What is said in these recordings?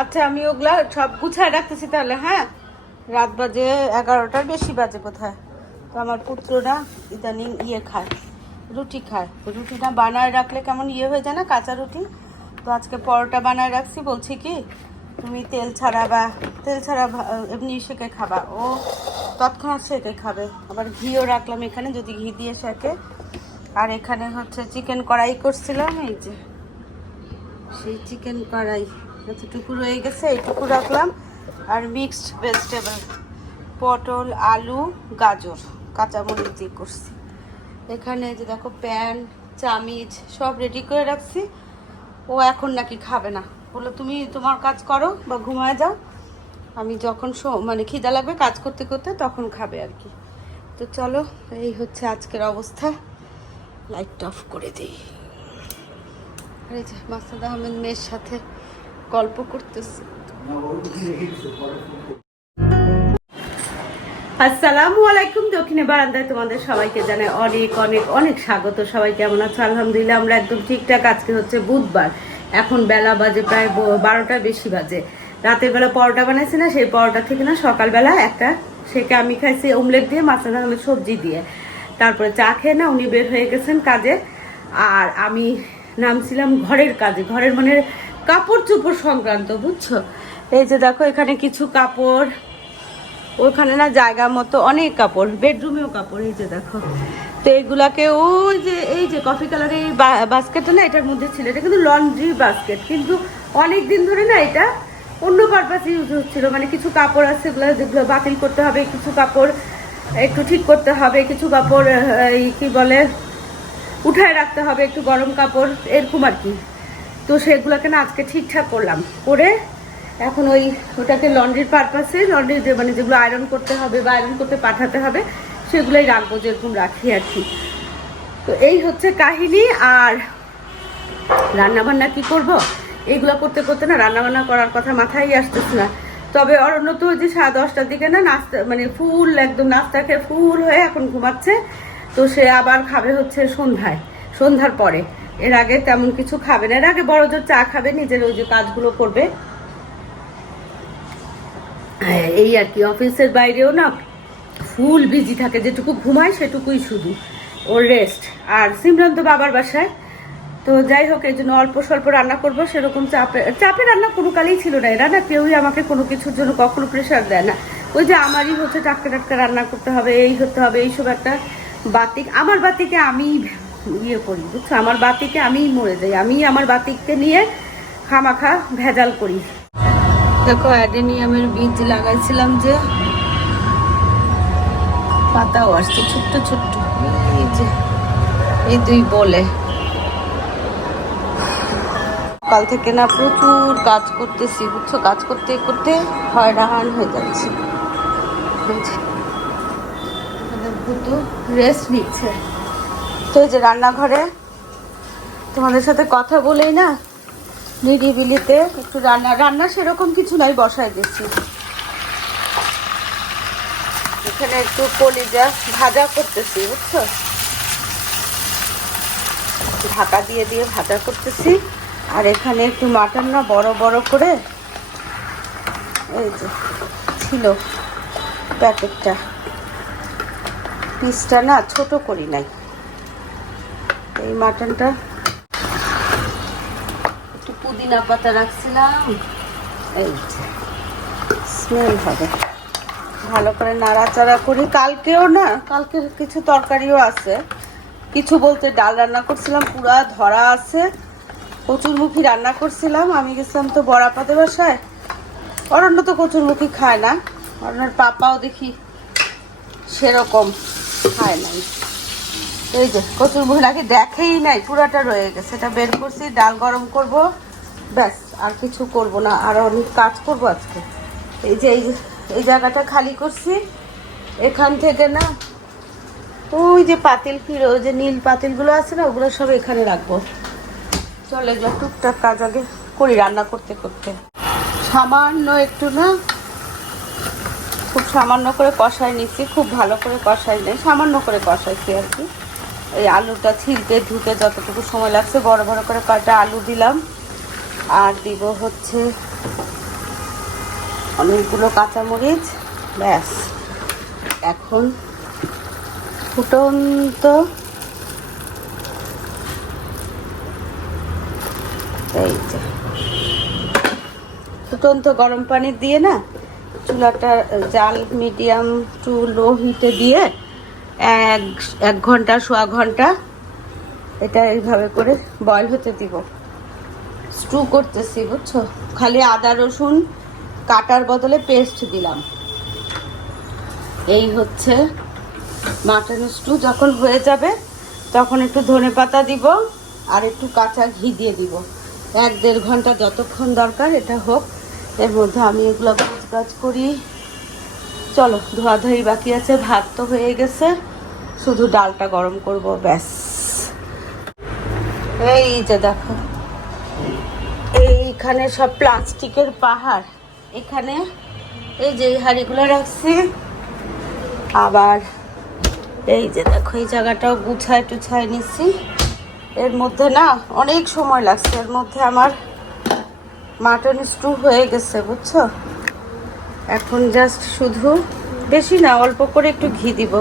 আচ্ছা আমি ওগুলা সব গুছায় রাখতেছি তাহলে হ্যাঁ? রাত বাজে এগারোটার বেশি বাজে কোথায় তো আমার পুত্ররা ইদানিং ইয়ে খায়, রুটি খায়। রুটিটা বানায় রাখলে কেমন ইয়ে হয়ে যায় না, কাঁচা রুটি? তো আজকে পরোটা বানায় রাখছি, বলছি কি, তুমি তেল ছাড়া বা, তেল ছাড়া এমনি সেকে খাবা। ও তৎক্ষণাৎ সেকে খাবে। আবার ঘিও রাখলাম এখানে, যদি ঘি দিয়ে সেকে। আর এখানে হচ্ছে চিকেন কড়াই করছিলাম, এই যে। সেই চিকেন কড়াই। এতটুকু রয়ে গেছে, এইটুকু রাখলাম। আর মিক্সড ভেজিটেবল পটল, আলু, গাজর, কাঁচামরিচ দিয়ে করছি। এখানে যে দেখো প্যান, চামিচ, সব রেডি করে রাখছি। ও এখন নাকি খাবে না। বলল তুমি তোমার কাজ করো বা ঘুমায় যাও। আমি যখন মানে খিদা লাগবে কাজ করতে করতে তখন খাবে আর কি। তো চলো, এই হচ্ছে আজকের অবস্থা। লাইটটা অফ করে দিই। আর যে মাসাদ আহমেদ মেয়ের সাথে গল্প করতেছে। আসসালামু আলাইকুম, দক্ষিণে বারান্দায় তোমাদের সবাইকে জানাই অনেক অনেক অনেক স্বাগত। সবাই কেমন আছো? আলহামদুলিল্লাহ, আমরা একদম ঠিকঠাক। আজকে হচ্ছে বুধবার। এখন বেলা বাজে প্রায় বারোটা বেশি বাজে। রাতের বেলা পরোটা বানাইছি না, সেই পরোটা থেকে না সকালবেলা একটা সেকে আমি খাইছি অমলেট দিয়ে, মাছের আহমেদ সবজি দিয়ে। তারপরে চা খেয়ে না উনি বের হয়ে গেছেন কাজে। আর আমি নামছিলাম ঘরের কাজে। ঘরের মানে কাপড় চোপড় সংক্রান্ত, বুঝছ? এই যে দেখো, এখানে কিছু কাপড়, ওখানে না জায়গা মতো অনেক কাপড়, বেডরুমেও কাপড়, এই যে দেখো। তো এইগুলাকে ওই যে, এই যে কফি কালারের এই বাস্কেটটা না, এটার মধ্যে ছিল। এটা কিন্তু লন্ড্রি বাস্কেট কিন্তু অনেক দিন ধরে না এটা অন্য পারপাসে ইউজ হচ্ছিল। মানে কিছু কাপড় আছে এগুলো যেগুলো বাতিল করতে হবে, কিছু কাপড় একটু ঠিক করতে হবে, কিছু কাপড় এই কি বলে, উঠায় রাখতে হবে, একটু গরম কাপড়, এরকম আর কি। তো সেগুলোকে না আজকে ঠিকঠাক করলাম। করে এখন ওই ওটাকে লন্ড্রির পারপাসে লন্ড্রি যে মানে যেগুলো আয়রন করতে হবে বা আয়রন করতে পাঠাতে হবে, সেগুলোই রাখব যেরকম রাখি আর কি। তো এই হচ্ছে কাহিনী, আর রান্না বান্না কি করব? এইগুলো করতে করতে না রান্না বান্না করার কথা মাথায় আসতেছে না। তবে অরণ্য তো যে সাড়ে দশটার দিকে না নাস্তা মানে ফুল একদম নাস্তা খেয়ে ফুল হয়ে এখন ঘুমাচ্ছে। তো সে আবার খাবে হচ্ছে সন্ধ্যায়, সন্ধ্যার পরে। এর আগে তেমন কিছু খাবে না। এর আগে বড় জোর চা খাবে, নিজের ওই যে কাজগুলো করবে। এই আর কি, অফিসের বাইরেও না ফুল বিজি থাকে, যেটুকু ঘুমায় সেটুকুই শুধু। ওর রেস্ট আর সিমরান তো বাবার বাসায়। তো যাই হোক, এই জন্য অল্প স্বল্প রান্না করব, সেরকম চাপে চাপে রান্না কোনো কালেই ছিল না। এরা না কেউই আমাকে কোনো কিছুর জন্য কখনো প্রেশার দেয় না। ওই যে আমারই হচ্ছে টাটকা টাটকা রান্না করতে হবে, এই হতে হবে, এইসব একটা বাতিক। আমার বাতিকে আমি ইয়ে করি, বুঝছ? আমার বাতিকে আমিই মরে যাই। আমি আমার বাতিককে নিয়ে খামাখা ভেজাল করি। দেখো, অ্যাডেনিয়ামের বীজ লাগাইছিলাম যে পাতাও আসছে, ছোট্ট ছোট্ট। এই যে, এই দুই বলে। কাল থেকে না প্রচুর কাজ করতেছি, বুঝছ? কাজ করতে করতে হয়রান হয়ে যাচ্ছে। রেস্ট নিচ্ছে। তো এই যে রান্নাঘরে। তোমাদের সাথে কথা বলেই না, নিরিবিলিতে একটু রান্না। রান্না সেরকম কিছু নাই বসাই দিচ্ছি। এখানে একটু কলিজা ভাজা করতেছি, বুঝছ? ঢাকা দিয়ে দিয়ে ভাজা করতেছি। আর এখানে একটু মাটন না, বড় বড় করে এই যে ছিল প্যাকেটটা। পিসটা না ছোট করি নাই। এই মাটনটা। একটু পুদিনা পাতা রাখছিলাম। এই স্মেল হবে। ভালো করে নাড়াচাড়া করি। কালকেও না কালকে কিছু তরকারিও আছে। কিছু বলতে ডাল রান্না করছিলাম পুরা ধরা আছে। কচুরমুখী রান্না করছিলাম। আমি গেছিলাম তো বড়াপাতে বাসায়। অরণ্য তো কচুরমুখী খায় না। অরণ্যর পাপাও দেখি সেরকম খায় নাই। এই যে কচুরমুখী নাকি দেখেই নাই, পুরাটা রয়ে গেছে। এটা বের করছি, ডাল গরম করব। ব্যাস, আর কিছু করব না, আর অনেক কাজ করব আজকে। এই যে, এই জায়গাটা খালি করছি। এখান থেকে না, ওই যে পাতিল ফিরো যে নীল পাতিলগুলো আছে না, ওগুলো সব এখানে রাখব। চলে যা টুকটাক কাজ আগে করি রান্না করতে করতে। সামান্য একটু না, খুব সামান্য করে কষাই নিচ্ছি, খুব ভালো করে কষাই নেই, সামান্য করে কষাইছি আর কি। এই আলুটা ছিলতে ধুতে যতটুকু সময় লাগছে, বড় বড় করে কয়টা আলু দিলাম। আর দিব হচ্ছে অনেকগুলো কাঁচামরিচ। ব্যাস। এখন ফুটন্ত এই যে ফুটন্ত গরম পানি দিয়ে না চুলাটা জাল মিডিয়াম টু লো হিটে দিয়ে এক এক ঘণ্টা, সোয়া ঘণ্টা। এটা এইভাবে করে বয়ল হতে দিব। স্টু করতেছি, বুঝছ? খালি আদা, রসুন কাটার বদলে পেস্ট দিলাম। এই হচ্ছে মাটন স্টু যখন হয়ে যাবে, তখন একটু ধনে পাতা দিব আর একটু কাঁচা ঘি দিয়ে দিব। এক দেড় ঘণ্টা যতক্ষণ দরকার, এটা হোক। এর মধ্যে আমি এগুলো কাজ করি। চলো, ধোয়াধুয়ি বাকি আছে, ভাত তো হয়ে গেছে। শুধু ডালটা গরম করব, ব্যাস। এই যে দেখো, এইখানে সব প্লাস্টিকের পাহাড়। এখানে এই যে হাঁড়িগুলো রাখছি। আবার এই যে দেখো, এই জায়গাটাও গুছায় টুছায় নিচ্ছি এর মধ্যে না অনেক সময় লাগছে, এর মধ্যে আমার মাটন স্টু হয়ে গেছে, বুঝছ? এখন জাস্ট শুধু বেশি না, অল্প করে একটু ঘি দিব।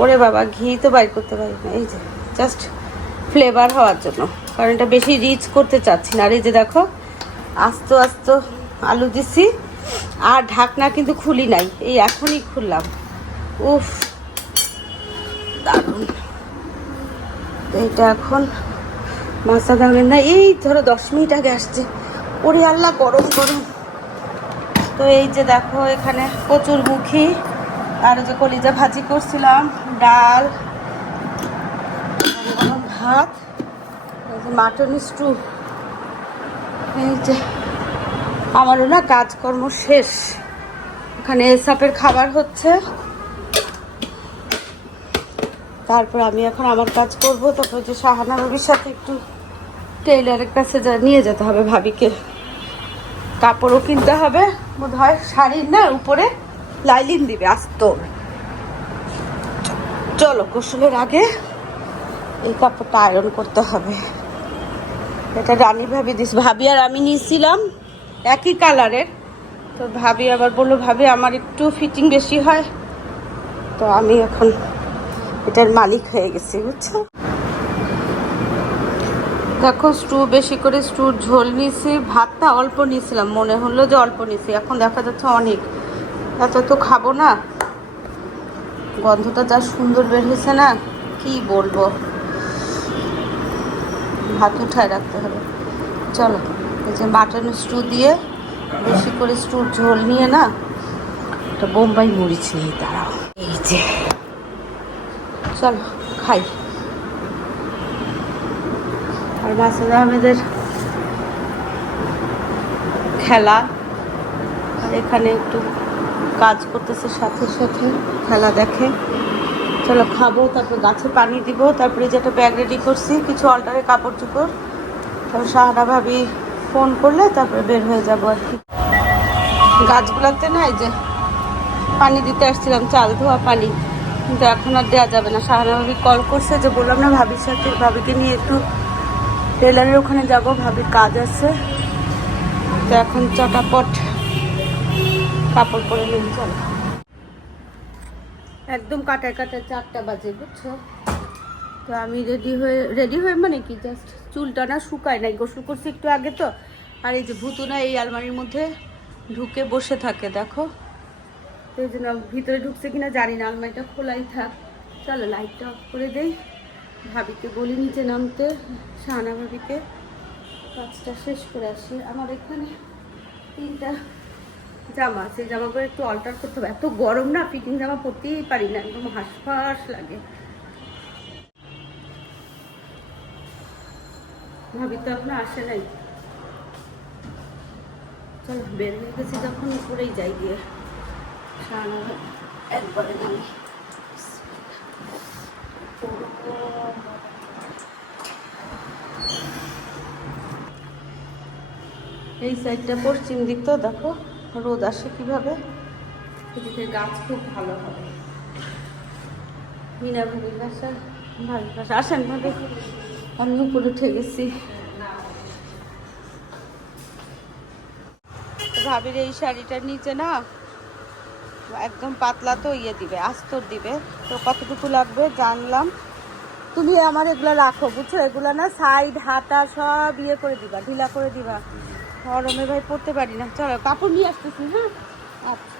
ওরে বাবা, ঘি তো বাইর করতে পারি না, এই যে জাস্ট ফ্লেভার হওয়ার জন্য। কারণ এটা বেশি রিচ করতে চাচ্ছি না। আর এই যে দেখো, আস্তে আস্তে আলু দিছি, আর ঢাকনা কিন্তু খুলি নাই, এই এখনই খুললাম। উফ, দারুণ। এটা এখন মাছটা দামের না, এই ধরো দশ মিনিট আগে আসছে। ওরে আল্লাহ, গরম গরম। তো এই যে দেখো, এখানে প্রচুর মুখী আর যে কলিজা ভাজি করছিলাম, ডাল ভাত মাটন স্টু এই যে আমারও না কাজকর্ম শেষ। এখানে এসাপের খাবার হচ্ছে। তারপর আমি এখন আমার কাজ করব। তারপর যে শাহানা রবির সাথে একটু টেইলারের কাছে নিয়ে যেতে হবে ভাবিকে। কাপড়ও কিনতে হবে। বোধ হয় শাড়ির না, উপরে লাইলিন দিবে আস্ত চলো, গোসলের আগে এই কাপড়টা আয়রন করতে হবে। এটা রানী ভাবি দিস, ভাবি আর আমি নিয়েছিলাম একই কালারের। তো ভাবি আবার বলল, ভাবি, আমার একটু ফিটিং বেশি হয়। তো আমি এখন এটার মালিক হয়ে গেছি, বুঝছ? দেখো, স্টু বেশি করে স্টুর ঝোল নিয়েছি ভাতটা অল্প নিয়েছিলাম মনে হলো যে অল্প নিয়েছি এখন দেখা যাচ্ছে অনেক। এত তো খাব না। গন্ধটা যা সুন্দর বের হয়েছে না, কি বলব? ভাত উঠায় রাখতে হবে। চলো, এই যে মাটন স্টু দিয়ে বেশি করে স্টুর ঝোল নিয়ে না, একটা বোম্বাই মরিচ নিয়ে দাঁড়াও। এই যে, চলো, খাই। আর মাসুদ আহমেদের খেলা। আর এখানে একটু কাজ করতেছে সাথে সাথে, খেলা দেখে। চলো খাব, তারপর গাছে পানি দিব, তারপরে যেটা ব্যাগ রেডি করছি, কিছু অল্টারে কাপড় চোপড়। তারপর সাহারা ভাবি ফোন করলে, তারপরে বের হয়ে যাব আর কি। গাছগুলোতে না এই যে পানি দিতে আসছিলাম, চাল ধোয়া পানি। কিন্তু এখন আর দেওয়া যাবে না। সাহারা ভাবি কল করছে যে বললাম না ভাবির সাথে, ভাবিকে নিয়ে একটু টেলারের ওখানে যাব, ভাবির কাজ আছে। তো এখন চটাপট কাপড় পরে নিয়ে চলো একদম কাটায় কাটায় চারটা বাজে, বুঝছ? তো আমি রেডি হয়ে রেডি হয়ে মানে কি জাস্ট চুলটা না শুকায় নাই, গোসল করছি একটু আগে তো। আর এই যে ভুতুনা এই আলমারির মধ্যে ঢুকে বসে থাকে, দেখো। এই জন্য ভিতরে ঢুকছে কিনা জানি না, আলমারিটা খোলাই থাক। চলো লাইটটা অফ করে দেই। ভাবিকে বলি নিচে নামতে, শাহানা ভাবিকে। কাজটা শেষ করে আসি। আমার এখানে তিনটা জামা সেই জামাগুলো একটু অল্টার করতে হবে। এত গরম না ফিটিং জামা পরতেই পারি না। একদম হাঁসফাঁস লাগে। ভাবি তো এখনও আসে নাই। চলো, বের হয়ে গেছি যখন পরেই যাই গিয়ে। ভাবি, একবারে নামি। এই সাইডটা পশ্চিম দিক তো দেখো, রোদ আসে কীভাবে? এদিকে গাছ খুব ভালো হবে। মিনা ভাবির বাসা ভাবির আসেন ভাবে। আমি উপরে উঠে গেছি। ভাবির এই শাড়িটার নিচে না একদম পাতলা তো ইয়ে দিবে, আস্তর দিবে। তো কতটুকু লাগবে জানলাম। তুমি আমার এগুলো রাখো, বুঝছ? এগুলো না সাইড হাতা সব ইয়ে করে দিবা, ঢিলা করে দিবা। গরমে ভাই পড়তে পারি না। চলো, কাপড় নিয়ে আসতেছি হ্যাঁ? আচ্ছা।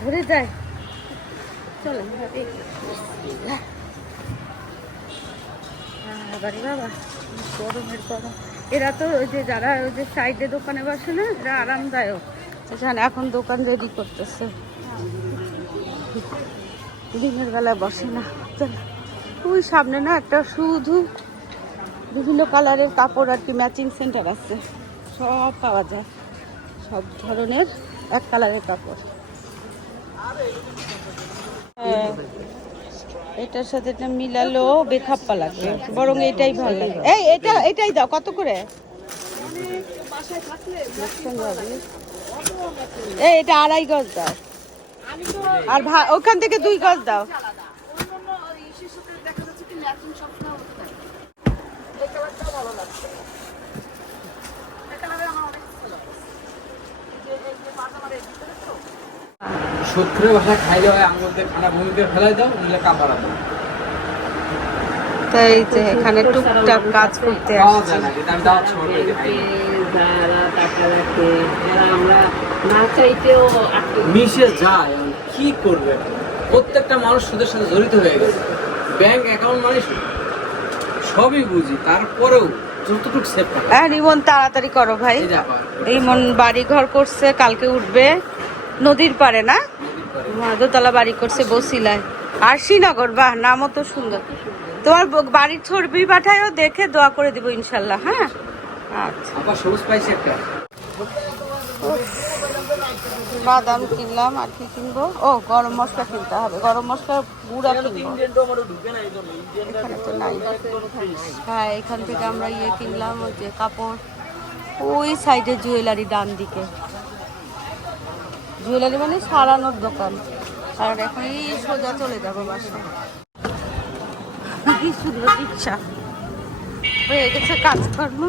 ধরে যায় চলো বাবা গরমের গরম। এরা তো ওই যে যারা ওই যে সাইডে দোকানে বসে না, এরা আরামদায়ক। এখন দোকান রেডি করতেছে। দিনের বেলায় বসে না। ওই সামনে না একটা শুধু বিভিন্ন কালারের কাপড় আর কি ম্যাচিং সেন্টার আছে। সব পাওয়া যায়। সব ধরনের এক কালারের কাপড়। হ্যাঁ। এটার সাথে এটা মিলালো বেখাপ্পা লাগবে বরং এটাই ভালো লাগে। এই, এটা, এটাই দাও, কত করে? এই, এটা আড়াই গজ দাও। আর ওখান থেকে দুই গজ দাও। ভাষা খাইলে হয় খানা ভূমিতে ফেলাই দাও নিলে কাপড় দাও তাই যে এখানে টুকটাক কাজ করতে আসছে। আমরা না চাইতেও মিশে যায় কি করবে প্রত্যেকটা মানুষ সুদের সাথে জড়িত হয়ে গেছে। ব্যাংক অ্যাকাউন্ট মানে সবই বুঝি তারপরেও যতটুকু সেভ হ্যাঁ রিমন তাড়াতাড়ি করো ভাই। যাবা বাড়ি ঘর করছে কালকে উঠবে। নদীর পারে না? দোতলা বাড়ি করছে বসিলায়। আর শ্রীনগর বাহ নামও তো সুন্দর। তোমার বাড়ির ছবি পাঠায়ও দেখে দোয়া করে দিব ইনশাল্লাহ হ্যাঁ? আচ্ছা। আবার সবুজ পাইছি একটা। বাদাম কিনলাম, আর কি কিনবো? ও, গরম মশলা কিনতে হবে। গরম মশলা গুঁড়া কিনবো। এখানে তো নাই। হ্যাঁ এখান থেকে আমরা ইয়ে কিনলাম, ওই যে কাপড়। ওই সাইডে জুয়েলারি ডান দিকে। জুয়েলারি মানে সারানোর দোকান। আর এখন এই সোজা চলে যাব বাসায় কি সুন্দর ইচ্ছা। হয়ে গেছে কাজকর্ম।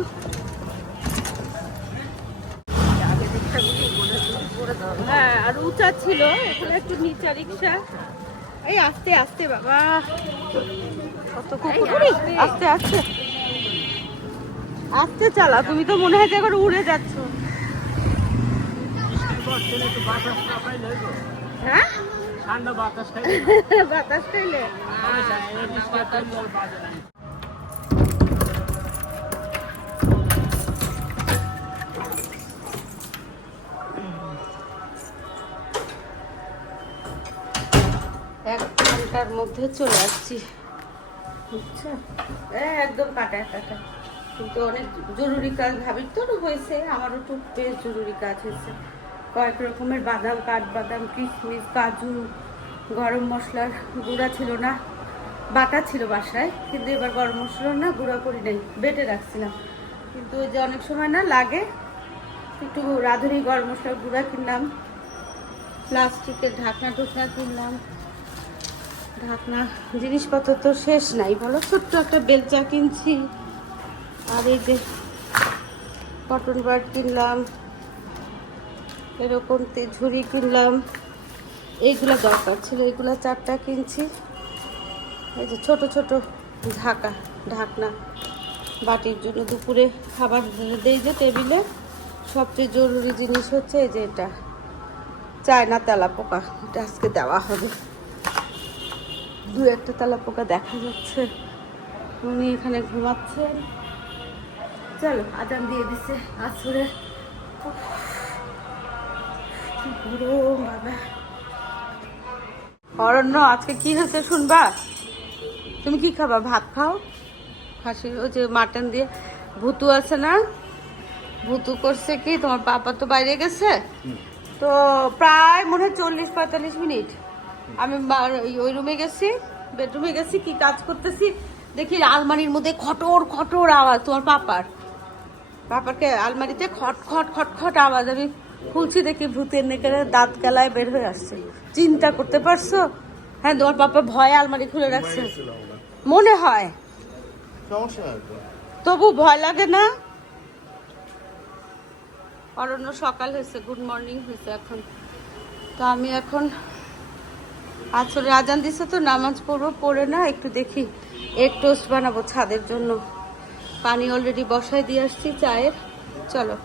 হ্যাঁ আর উঁচা ছিল এখানে একটু নিচা রিক্সা। এই আস্তে আস্তে বাবা। কত কুকুর আস্তে। আস্তে আস্তে। চালা তুমি তো মনে হয় যে এখন উড়ে যাচ্ছ। হ্যাঁ? বাতাস খাইলে। এক ঘণ্টার মধ্যে চলে আসছি। একদম কাটা কাটা কিন্তু অনেক জরুরি কাজ ভাবির তো হয়েছে, আমারও তো বেশ জরুরি কাজ হয়েছে। কয়েক রকমের বাদাম কাঠবাদাম কিশমিশ, কাজু, গরম মশলার গুঁড়া ছিল না, বাটা ছিল বাসায়, কিন্তু এবার গরম মশলা না গুঁড়া করি নাই, বেটে রাখছিলাম। কিন্তু ওই যে অনেক সময় না লাগে, একটু রাঁধুনি গরম মশলার গুঁড়া কিনলাম, প্লাস্টিকের ঢাকনা টুকনা কিনলাম ঢাকনা, জিনিসপত্র তো শেষ নাই, বলো, ছোট্ট একটা বেলচা কিনছি। আর এই যে কটন বার্ড কিনলাম, এরকম তে- ঝুড়ি কিনলাম। এইগুলো দরকার ছিল, এইগুলো চারটা কিনছি। এই যে ছোট ছোট ঢাকা, ঢাকনা, বাটির জন্য দুপুরে খাবার দেই যে টেবিলে। সবচেয়ে জরুরি জিনিস হচ্ছে এই যে এটা, চায়না তেলা পোকা এটা আজকে দেওয়া হবে। দু একটা তেলা পোকা দেখা যাচ্ছে। উনি এখানে ঘুমাচ্ছেন। চলো আদান দিয়ে দিছে আসরে। অরণ্য আজকে কি হয়েছে শুনবা? তুমি কি খাবা ভাত খাও? খাসির ওই যে মাটন দিয়ে ভুতু আছে না? ভুতু করছে কি তোমার পাপা তো বাইরে গেছে? তো প্রায় মনে হয় চল্লিশ পঁয়তাল্লিশ মিনিট। আমি ওই- ওই রুমে গেছি বেডরুমে গেছি কি কাজ করতেছি? দেখি আলমারির মধ্যে খটর খটর আওয়াজ তোমার পাপার। পাপাকে আলমারিতে খট খট খট খট আওয়াজ। আমি খুলছি দেখি ভূতের নেকের দাঁত গেলায় বের হয়ে আসছে। চিন্তা করতে পারছ? হ্যাঁ তোমার পাপা ভয়ে আলমারি খুলে রাখছে। মনে হয়। তবু ভয় লাগে না। অরণ্য সকাল হয়েছে গুড মর্নিং হয়েছে এখন। তো আমি এখন আসলে আজান দিছে তো নামাজ পড়ব, পড়ে না, একটু দেখি। এক টোস্ট বানাবো ছাদের জন্য। পানি অলরেডি বসায় দিয়ে আসছি চায়ের। চলো।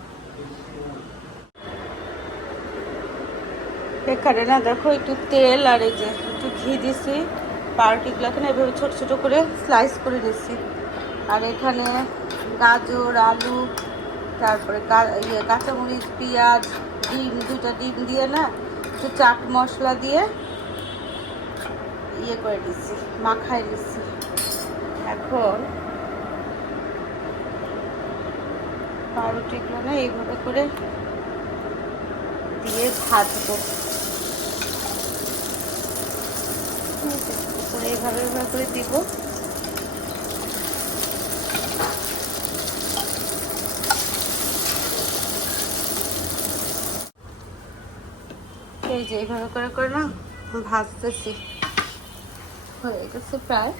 এখানে না, দেখো একটু তেল আর এই যে একটু ঘি দিছি। পাউরুটিগুলোকে না, এভাবে ছোট ছোট করে স্লাইস করে নিচ্ছি আর এখানে গাজর, আলু, তারপরে ইয়ে কাঁচামরিচ, পেঁয়াজ, ডিম দুটা ডিম দিয়ে না, একটু চাট মশলা দিয়ে ইয়ে করে দিচ্ছি মাখায় দিচ্ছি। এখন পাউরুটিগুলো না এইভাবে করে দিয়ে ভাজবো। আছে, এইভাবে এইভাবে করে দিব। এই যে এইভাবে করে করে না ভাজতেছি। হয়ে গেছে প্রায়।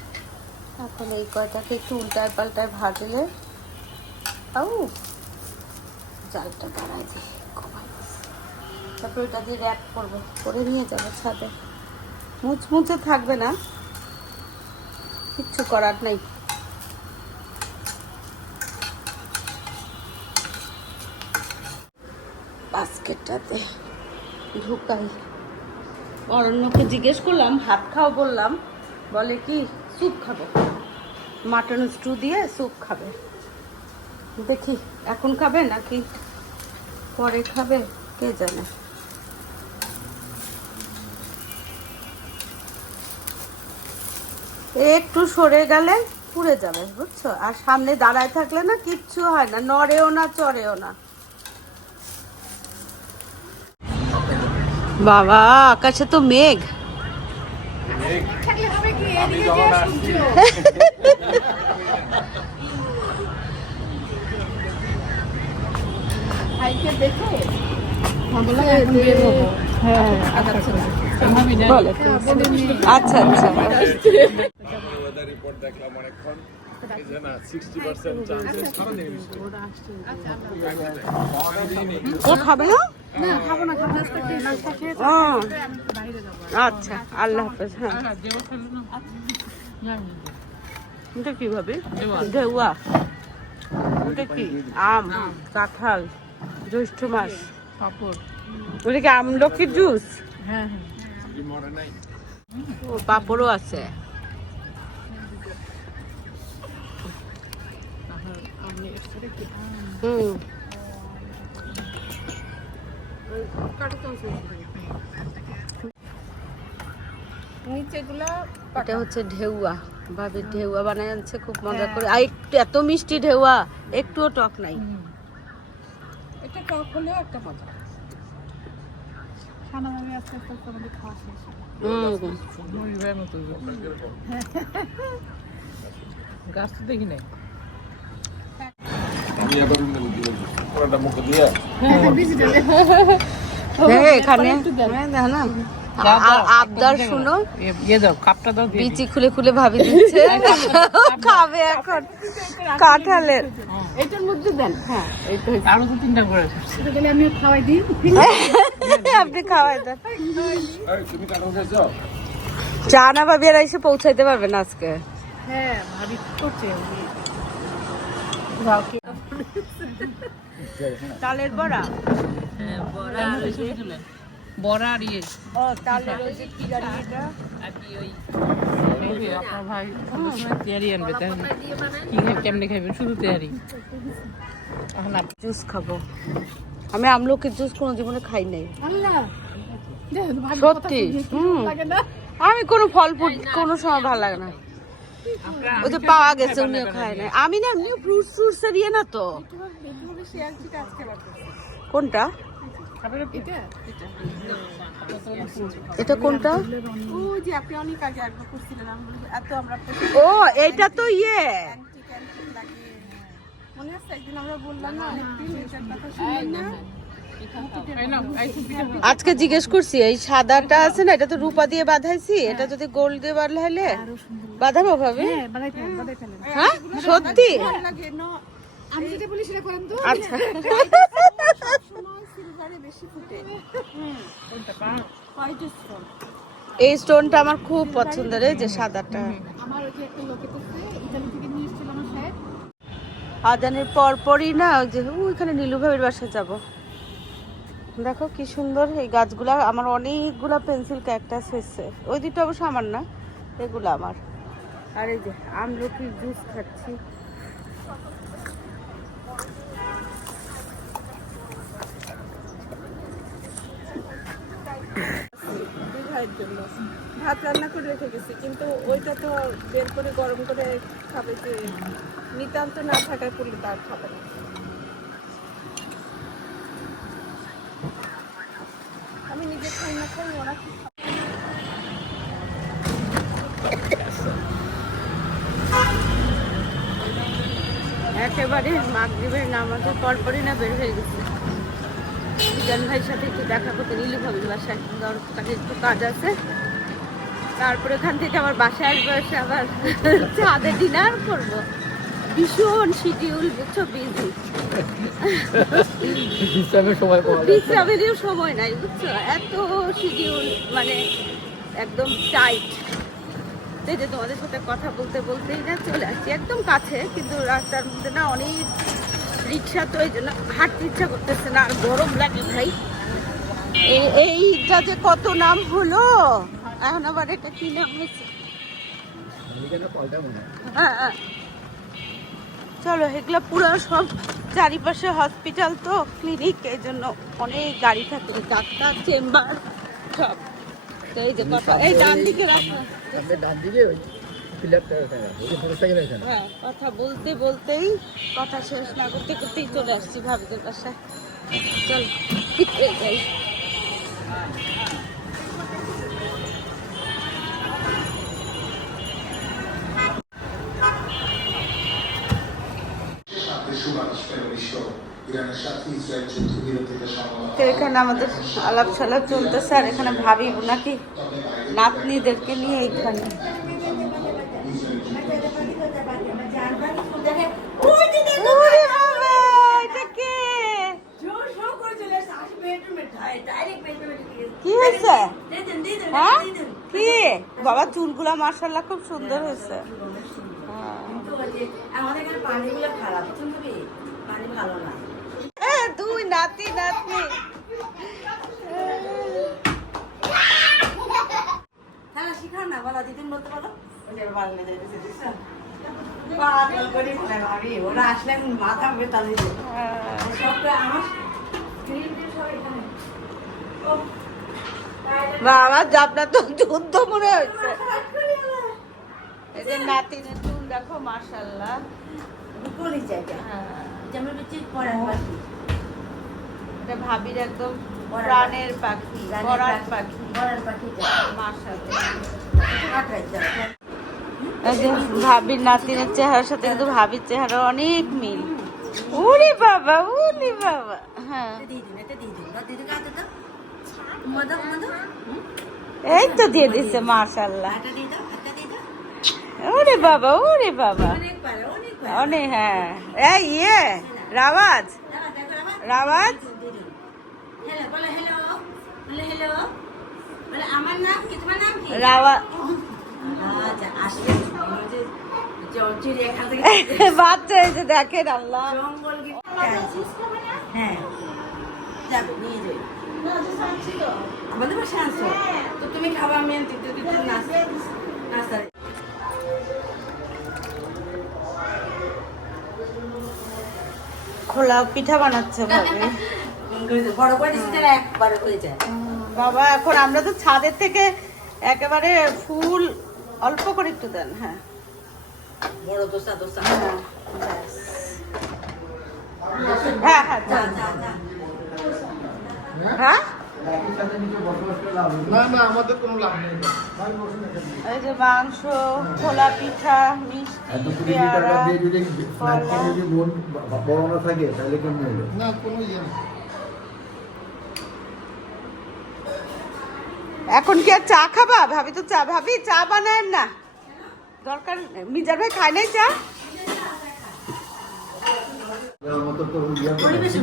এখন এই কয়টাকে একটু উল্টায় পাল্টায় ভাজলে। ও জালটা বাড়াই দিই কমাই তারপর ওটা দিয়ে র্যাপ করব, করে নিয়ে যাব ছাদে। মুচমুচে থাকবে না। কিচ্ছু করার নেই। বাস্কেটটাতে ঢুকাই। অরণ্যকে জিজ্ঞেস করলাম, ভাত খাও বললাম। বলে কি স্যুপ খাব। মাটন স্টু দিয়ে স্যুপ খাবে। দেখি, এখন খাবে নাকি পরে খাবে, কে জানে। একটু সরে গেলে পুড়ে যাবে, বুঝছ? আর সামনে দাঁড়ায় থাকলে না কিচ্ছু হয় না, নড়েও না, চড়েও না। বাবা, আকাশে তো মেঘ। আচ্ছা আচ্ছা। রিপোর্ট দেখলাম অনেকক্ষণ। এই যে না সিক্সটি পার্সেন্ট চান্সেস ও খাবে না আচ্ছা আল্লাহ হাফেজ হ্যাঁ। এটা কি ভাবে? ঢেউয়া ওটা কি? আম কাঁঠাল জ্যৈষ্ঠ মাস। ওটা কি আমলকির জুস? নাই। ও পাপড়ও আছে। হুম। এটা হচ্ছে ঢেউয়া। ভাবে ঢেউয়া বানায় আনছে খুব মজা করে। আর একটু এত মিষ্টি ঢেউয়া একটুও টক নাই। এটা টক হলেও একটা মজা। গাছ তো দেখি নাই। এখানে। হ্যাঁ, দেখো না। আ- আবদার শুনো। ইয়ে দাও কাপটা দাও দিয়ে বিচি খুলে খুলে ভাবি দিচ্ছে। খাবে এখন। কাঁঠালের। এটার মধ্যে দেন। হ্যাঁ আরও তো তিনটা করে আমি খাওয়াই দিই। আপনি খাওয়াই দেন। এই, তুমি কারণ খেয়েছো? চা না ভাবি আর এসে পৌঁছাইতে পারবেন আজকে। হ্যাঁ ভাবি করছে। তালের বড়া? হ্যাঁ বড়া আর ইয়ে। ও তালের ওই যে কি জানি এটা? আপনার ভাই তেয়ারি আনবে তাহলে কি কেমনে খাইবেন শুধু তেয়ারি। এখন আপনি জুস খাব। আমি আমলকির জুস কোনো জীবনে খাই নাই। সত্যি? হুম। আমি কোনো ফল ফুড কোনো সময় ভালো লাগে না। ওই তো পাওয়া গেছে উনিও খায় না আমি না এমনিও ফ্রুটস ফ্রুটস এর ইয়ে না তো। কোনটা? এটা? কোনটা? ও এটা তো ইয়ে। এই নাও, এই তো পিঠা খাও। আজকে জিজ্ঞেস করছি এই সাদাটা আছে না এটা তো রূপা দিয়ে বাঁধাইছি এটা যদি গোল্ড দিয়ে বাঁধাইলে বাঁধাবো ভাবে? হ্যাঁ সত্যি? আচ্ছা। এই স্টোনটা আমার খুব পছন্দের এই যে সাদাটা। আদানের পর পরই না ওই যে ওইখানে নীলু ভাবির বাসায় যাব। দেখো কি সুন্দর এই গাছগুলা, আমার অনেকগুলা পেন্সিল ক্যাকটাস হয়েছে। ওই দুটো অবশ্য আমার না, এগুলো আমার। আর এই যে, আমলকির জুস খাচ্ছি। ভাত রান্না করে রেখে গেছি, কিন্তু ওইটা তো বের করে গরম করে খাবে যে, নিতান্ত না থাকায় পড়লে তার খাবে না আমি নিজে খাই না খাই ওরা কি একেবারে মাগরিবের নামাজের পরপরই না বের হয়ে গেছে। বিজান ভাইয়ের সাথে একটু দেখা করতে নীলু ভাবির বাসায় তাকে একটু কাজ আছে। তারপরে ওখান থেকে আবার বাসায় আসব, এসে আবার ছাদে ডিনার করব। ভীষণ শিডিউল বুঝছ বিজি বিশ্রামের সময় বিশ্রামেরও সময় নাই বুঝছ? এত শিডিউল মানে একদম টাইট এই যে তোমাদের সাথে কথা বলতে বলতেই না চলে আসছি একদম কাছে কিন্তু রাস্তার মধ্যে না অনেক রিক্সা তো এই জন্য হাঁটতে ইচ্ছা করতেছে না আর গরম লাগে ভাই। এই- এইটা যে কত নাম হলো? এখন আবার এটা কি নাম হয়েছে? হ্যাঁ, হ্যাঁ। চলো এগুলো পুরো সব চারিপাশে হসপিটাল তো ক্লিনিক এই জন্য অনেক গাড়ি থাকে ডাক্তার চেম্বার সব। তো এই যে কথা এই ডান দিকে রাখো। ডান দিকে হ্যাঁ কথা বলতে বলতেই কথা শেষ না করতে করতেই চলে আসছি ভাবিদের বাসায়। চল যাই। তো এখানে আমাদের আলাপ সালাপ চলতেছে, আর এখানে ভাবি নাকি নাতনিদেরকে নিয়ে এইখানে। কে? হয়েছে? হ্যাঁ? কি? বাবা, চুলগুলা মার্শাল্লাহ খুব সুন্দর হয়েছে। আমাদের এখানে পানিগুলো খারাপ পানি ভালো না। দুই নাতি নাতনি। হ্যাঁ না বলো দিদিন বলতে ওরা আসলে এখন মাথা বেতা আমার বাবা আপনার তো যুদ্ধ মনে হয়েছে। এই যে চুল দেখো মার্শাল্লাহ জায়গা যেমন হচ্ছে পড়ার পাখি এটা ভাবির একদম প্রাণের পাখি পরার পাখি পড়ার পাখি এই যে ভাবির নাতিনের চেহারার সাথে কিন্তু ভাবির চেহারা অনেক মিল। উরি বাবা উরি বাবা। হ্যাঁ। এই তো দিয়ে দিচ্ছে মার্শাল্লাহ ওরে বাবা ওরে বাবা। অনেক হ্যাঁ। এই ইয়ে রাওয়াজ। রাওয়াজ? হ্যালো বলো হ্যালো বলে হ্যালো বলে আমার নাম কি তোমার নাম কি? রাওয়া। আচ্ছা আসলে ওই যে জ- চিড়িয়াখানা থেকে বাচ্চা এসে দেখেন আল্লাহ। হ্যাঁ নিয়ে যাই। আমাদের বাসায় আনছো? তো তুমি আমি নাচ খোলা পিঠা বানাচ্ছে ভাবে। বড় করে দিচ্ছি তাহলে একবারে হয়ে যায়। বাবা এখন আমরা তো ছাদের থেকে একেবারে ফুল অল্প করে একটু দেন হ্যাঁ। বড় দোসা দোসা। হ্যাঁ। হ্যাঁ হ্যাঁ হ্যাঁ? না না আমাদের কোনো লাভ নেই। এই যে মাংস খোলা পিঠা মিষ্টি পেয়ারা কলা। না কোনো ইয়ে এখন কি আর চা খাবা? ভাবি তো চা ভাবি চা বানায় না। দরকার মিজার ভাই খায় নাই চা? পরিবেশ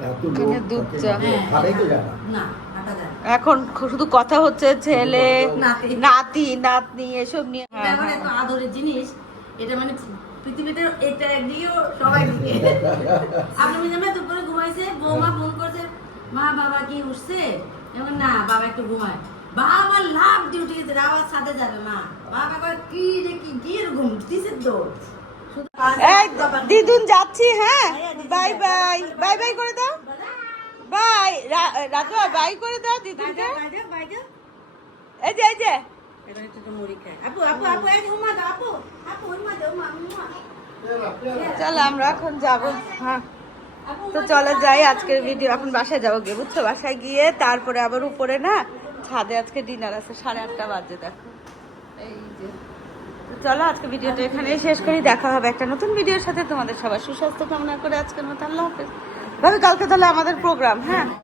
এখানে দুধ চা। না। হাঁটা যায় না। এখন শুধু কথা হচ্ছে ছেলে নাতি। নাতি নাতনি এসব নিয়ে। আদরের জিনিস এটা মানে পৃথিবীতে এটা একদিকেও সবাই দিকে আপনি মিজামা দুপুরে ঘুমাইছে? বৌমা ফোন করছে মা বাবা কি উঠছে? এমন না বাবা একটু ঘুমায়। বাবা লাভ ডিউটি গেছে বাবার সাথে যাবে মা। বাবা কয় কি রে কি এরকম কিসের দৌড় শুধু এই দিদুন যাচ্ছি হ্যাঁ? বাই বাই বাই বাই করে দাও। বাই রাজু বাই করে দাও দিদুনকে। এই যে এই যে। এটা একটু মুড়ি খায় আপু আপু আপু, এই উমা দাও, আপু আপু উমা দাও চলো, আমরা এখন যাব। হ্যাঁ। তো চলে যাই আজকের ভিডিও এখন বাসায় যাব গিয়ে, বুঝছ? বাসায় গিয়ে তারপরে আবার উপরে না, ছাদে আজকে ডিনার আছে, সাড়ে আটটা বাজে, দেখো। এই যে। চলো, আজকে ভিডিওটা এখানেই শেষ করি। দেখা হবে একটা নতুন ভিডিওর সাথে। তোমাদের সবার সুস্বাস্থ্য কামনা করে আজকের মতো আল্লাহ হাফেজ। ভাবে কালকে তাহলে আমাদের প্রোগ্রাম হ্যাঁ?